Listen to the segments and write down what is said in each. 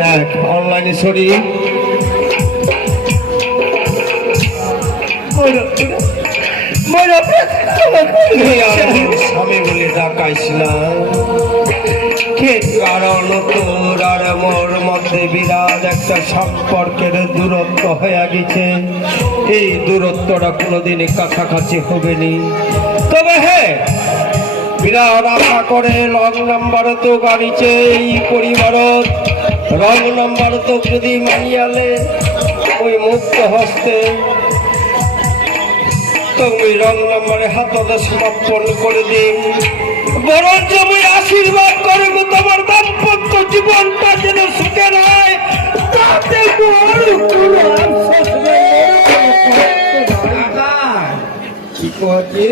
দেখ অনলাইনে সরি স্বামী বলে ডাকাইছিলাম কারণ তোর আর মোর মধ্যে বিরাট একটা সম্পর্কের দূরত্ব হয়ে গেছে। এই দূরত্বটা কোনোদিনই কাছাকাছি হবে নি তবে হ্যাঁ বিরাট আশা করে লং নাম্বার তো গাড়িছে এই পরিবারত। রং নাম্বার তো যদি মানিয়ালে ওই মুক্ত হস্তে তুমি রং নাম্বারে হাততে সমর্পণ করে দিন। বরঞ্চ আমি আশীর্বাদ করব তোমার দাম্পত্য জীবনটা যেন সুখের হয় তাতে তোর কোনো আফসোস নেই। কি কহছে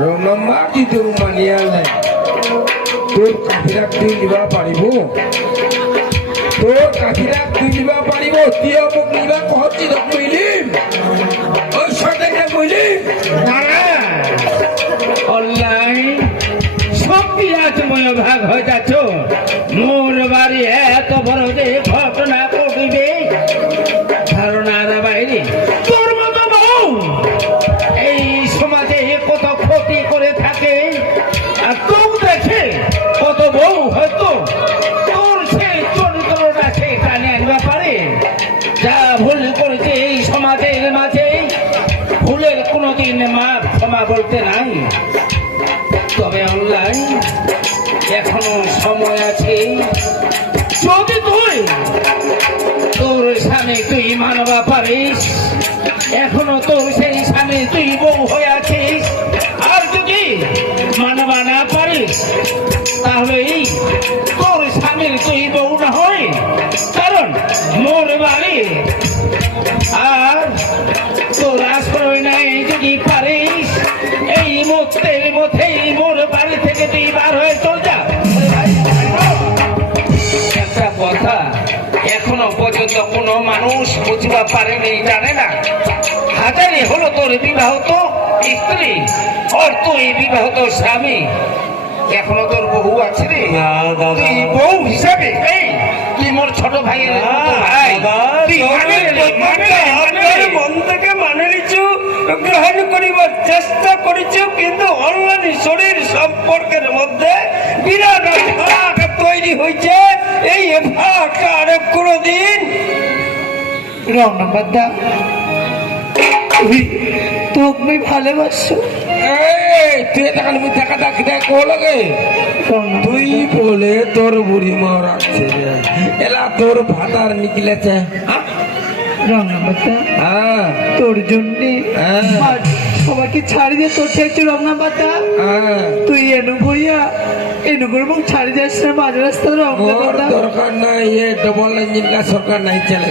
রমম্বা কি তোর মানিয়ালে তোর কাঠিরা তুই নিবা পারিব? তোর কাঠিরা তুই নিবা পারিব? তুই মোক নিবা কহছি যাচ্ছ মোর বাড়ি এত বড় যে ঘটনা ঘটবে। ধারণার বাইরে। তোর মতো বউ এই সমাজে কত করে থাকে। আর তোর দেখে কত বউ হয়তো তোর সেই চরিত্রটা সে টানে আনবা পারে যা ভুল করেছে এই সমাজের মাঝে, ভুলের কোনোদিন মা ক্ষমা বলতে নাই। এখনও সময় আছে। যদি তুই। তোর স্বামী তুই মানবা পারিস এখনও তোর সেই স্বামী তুই বউ হয়ে আছিস। আর যদি মানবা না পারিস, তাহলে তোর স্বামীর তুই বউ না হয়। কারণ মোর বাড়ি মানুষ বুঝবা পারেনি জানে না। হাজারে হলো তোর বিবাহত স্ত্রী আর তুই বিবাহত স্বামী। এখনও তোর বহু আছে রে? তুই বউ হিসাবে এই তুই মোর ছোট ভাইয়ের ভাই। মানে থেকে মানে নিছু গ্রহণ করিবার চেষ্টা করিছু কিন্তু অনলাইন শরীর সম্পর্কের মধ্যে বিরাট তৈরি হয়েছে এই ফাঁক আর কোনোদিন রং নাম্বার দা তুমি ভালোবাসো। তুই দেখাল মুই দেখা দেখি দেখ লাগে। তুই বলে তোর বুড়ি মা রাখছে এলা তোর ভাতার নিকলেছে রং নাম্বার দা তোর জন্যে সবাইকে ছাড়ি দিয়ে তোর চাইছি রং নাম্বার দা তুই এনু করিয়া এনু করে মুখ ছাড়ি যাস না মাঝ রাস্তা রং নাম্বার দরকার নাই এ ডবল ইঞ্জিন কা সরকার নাই চলে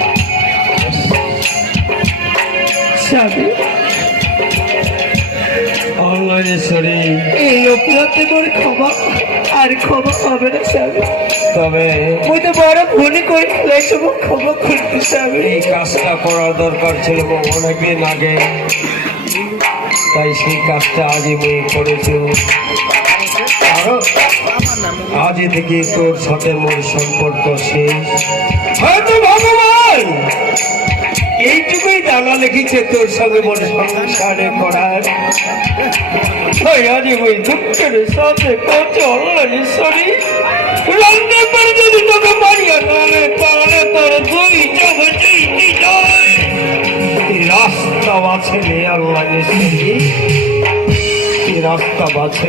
এই অপরাধে মোর ক্ষমা আর ক্ষমা হবে না স্বামী। তবে মুই তো বড় ভুলই করে ফেলেছি মোক ক্ষমা করতে স্বামী। এই কাজটা করার দরকার ছিল অনেকদিন আগে। তাই সেই কাজটা আজই আমি করেছি। আরও আজই থেকে তোর সাথে মোর সম্পর্ক শেষ। জানা লিখেছে তোর সঙ্গে মোর সংসারে করার। আজই ওই দুঃখের সাথে করছে অল্লানেশ্বরী রঙের পরে যদি তোকে মারিয়া নামে তাহলে তোর দুই চোখ রাস্তা বাছে নে আল্লাহ রাস্তা বাছে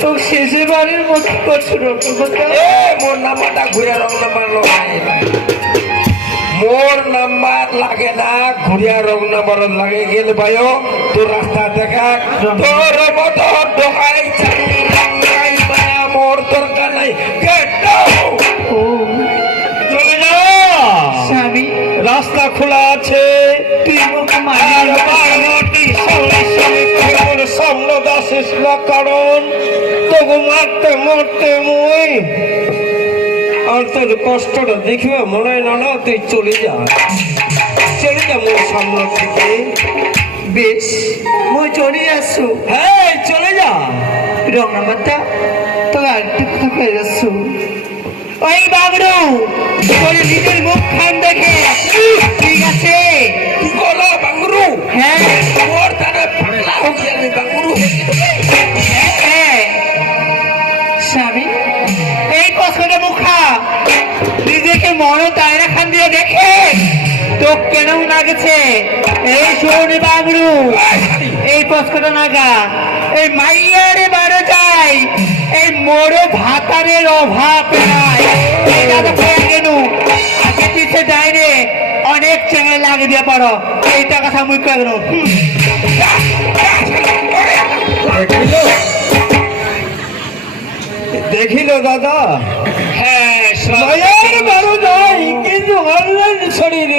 তো শেষে বারের মতো করছ রমাবদা এ মোর ঘুরে রং নাম্বার লগাই মোর নাম্বার লাগে না ঘুরিয়া রং নাম্বার লাগে গেল ভাইও তোর রাস্তা দেখা। তোর মতো চাকরি মায়া মোর দরকার নাই চলে যা স্বামী। রাস্তা খোলা আছে। তোর কষ্টটা দেখিবে মনে হয়, না না, তুই চলে যা। চলে যা মোর সামনে থেকে, বেশ, মই চলে আসছো হ্যাঁ চলে যা। রং নাম্বারটা তো আরেকটু কথা কয়ে যাচ্ছো। ওই বাবরু তোর নিজের মুখ খান দেখে ঠিক আছে। বলো বাঙ্গুরু হ্যাঁ। তারে হয়ে হ্যাঁ। স্বামী এই কষ্টটা মুখা। নিজেকে মনে তায়রা খান দিয়ে দেখে তো কেন লাগছে। এই শোন বাবরু, এই কষ্টটা নাগা। এই মাইয়ারে বারো যায়, এই মোড়ো ভাতারের অভাব নাই। দাদা পেয়ে গেল আগে পিছে যায় রে অনেক চেঙে লাগে দিয়ে পারো। এই টাকা সাময়িক কেন দেখিল দাদা। হ্যাঁ মায়ের বারো নাই কিন্তু অনলাইন শরীরে